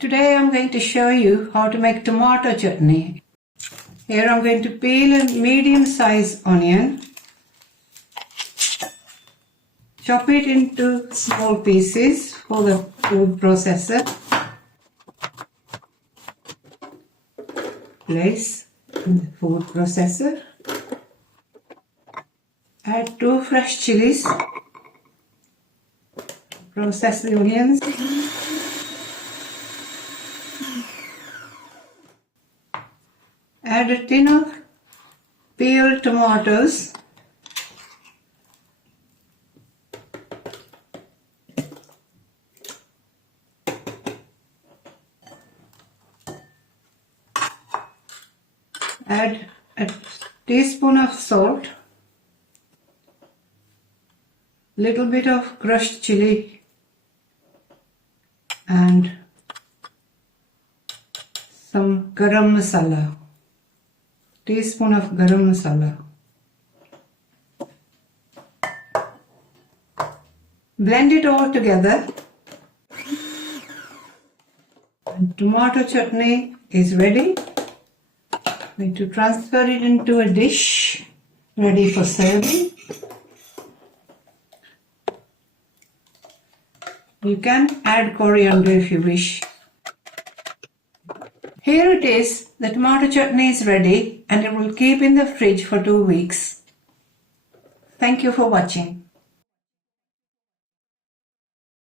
Today I'm going to show you how to make tomato chutney. Here I'm going to peel a medium-sized onion, chop it into small pieces for the food processor, place in the food processor, add 2 fresh chilies, process the onions, add a tin of peeled tomatoes, add a teaspoon of salt, little bit of crushed chili and some garam masala, teaspoon of garam masala. Blend it all together. And tomato chutney is ready. Going to transfer it into a dish ready for serving. You can add coriander if you wish. Here it is, the tomato chutney is ready and it will keep in the fridge for 2 weeks. Thank you for watching.